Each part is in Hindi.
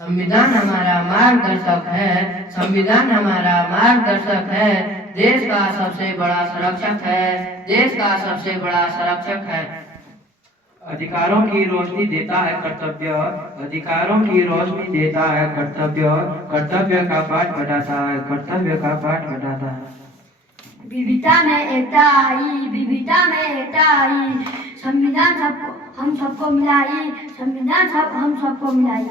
संविधान हमारा मार्गदर्शक है, संविधान हमारा मार्गदर्शक है, देश का सबसे बड़ा संरक्षक है, देश का सबसे बड़ा संरक्षक है। अधिकारों की रोशनी देता है कर्तव्य, अधिकारों की रोशनी देता है कर्तव्य, कर्तव्य का पाठ पढ़ाता है, कर्तव्य का पाठ पढ़ाता है। विविधता में एकता आई, विविधता में एकता आई, संविधान सबको हम सबको मिलाई, संविधान सब हम सबको मिलाई।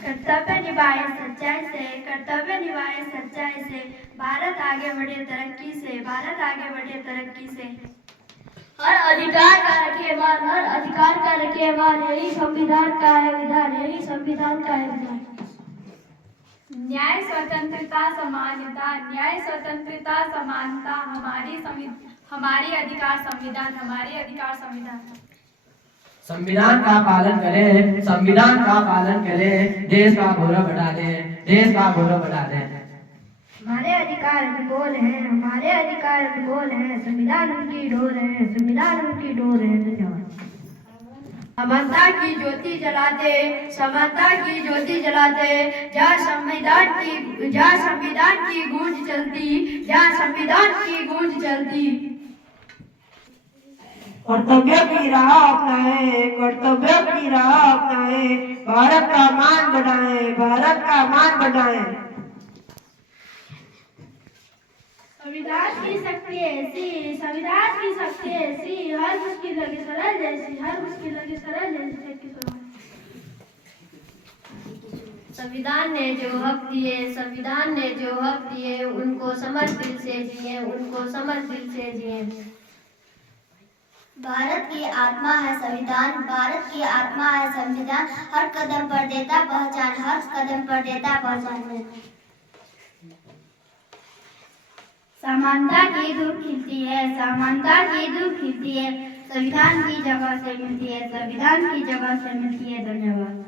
कर्तव्य निभाए सच्चाई से, कर्तव्य निभाए सच्चाई से, भारत आगे बढ़े तरक्की से, भारत आगे बढ़े तरक्की से। हर अधिकार का रखे मान, हर अधिकार का रखे मान, यही संविधान का है विधान, यही संविधान का है विधान। न्याय स्वतंत्रता समानता, न्याय स्वतंत्रता समानता, हमारी अधिकार संविधान, हमारी अधिकार संविधान। संविधान का पालन करें, संविधान का पालन करें, देश का गौरव बढ़ा दें, देश का गौरव बढ़ा दें। हमारे अधिकार अनमोल हैं, हमारे अधिकार अनमोल हैं, संविधान उनकी डोर है, संविधान उनकी डोर है। धन्यवाद। समानता की ज्योति जलाते, समानता की ज्योति जलाते, जहाँ संविधान की गूंज चलती, जहाँ संविधान की गूंज चलती। कर्तव्य की राह अपनाए, कर्तव्य की राह अपनाए, भारत का मान बढ़ाए, भारत का मान बढ़ाए। संविधान की शक्ति ऐसी, संविधान की शक्ति ऐसी, हर मुश्किल लगे सरल जैसी, हर मुश्किल लगे सरल जैसी। संविधान ने जो हक दिए, संविधान ने जो हक दिए, उनको समझ दिल से जिए, उनको समझ दिल से जिए। भारत की आत्मा है संविधान, भारत की आत्मा है संविधान, हर कदम पर देता पहचान, हर कदम पर देता पहचान। समानता की धूप खिलती है, समानता की धूप खिलती है, संविधान की जगह से मिलती है, संविधान की जगह से मिलती है। धन्यवाद।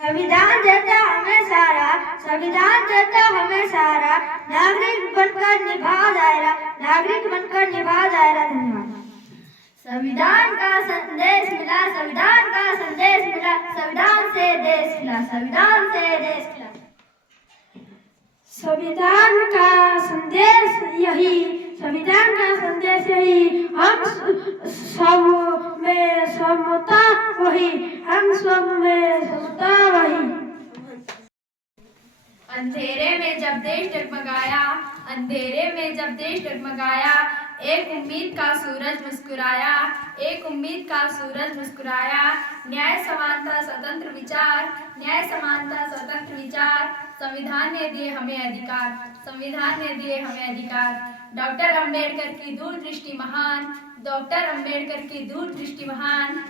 संविधान देता हमें सारा, संविधान देता हमें सारा, नागरिक बनकर निभा दायरा, नागरिक बनकर निभा दायरा। धन्यवाद। संविधान का संदेश मिला, संविधान का संदेश मिला, संविधान से देश खिला, संविधान से देश खिला। संविधान का संदेश यही, संविधान का संदेश यही, हम सब में समता वही, हम सब में समता वही। अंधेरे में जब देश डगमगाया, अंधेरे में जब देश डगमगाया, एक उम्मीद का सूरज मुस्कुराया, एक उम्मीद का सूरज मुस्कुराया। न्याय समानता स्वतंत्र विचार, न्याय समानता स्वतंत्र विचार, संविधान ने दिए हमें अधिकार, संविधान ने दिए हमें अधिकार। डॉक्टर अंबेडकर की दूरदृष्टि महान, डॉक्टर अंबेडकर की दूरदृष्टि महान,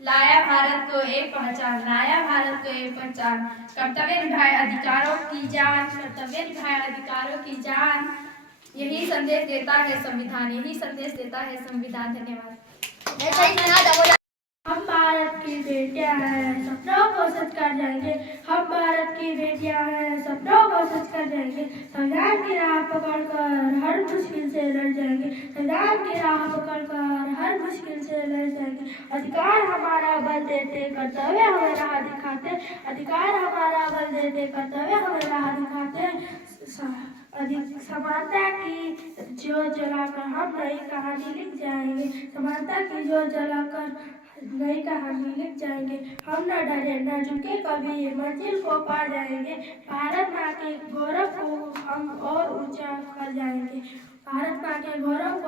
लाया भारत को एक पहचान, लाया भारत को एक पहचान। कर्तव्य निभाए अधिकारों की जान, कर्तव्य निभाए अधिकारों की जान, यही संदेश देता है संविधान, यही संदेश देता है संविधान। धन्यवाद। हम भारत की बेटियां हैं, सपनों को सच कर जाएंगे, हम भारत की बेटियां हैं, सपनों को सच कर जाएंगे, संविधान की राह पकड़कर हर मुश्किल से लड़ जाएंगे, संविधान की राह पकड़कर हर मुश्किल से लड़ जाएंगे। अधिकार हमारा बल देते, कर्तव्य हमें राह दिखाते, अधिकार हमारा बल देते, कर्तव्य हमें राह दिखाते। समानता की ज्योत जलाकर हम नई कहानी लिख जाएंगे, समानता की ज्योत जलाकर नई कहानी लिख जाएंगे। हम न डरे न झुके कभी, मंजिल को पा जाएंगे, भारत माँ के गौरव को हम और ऊंचा कर जाएंगे, भारत माँ के गौरव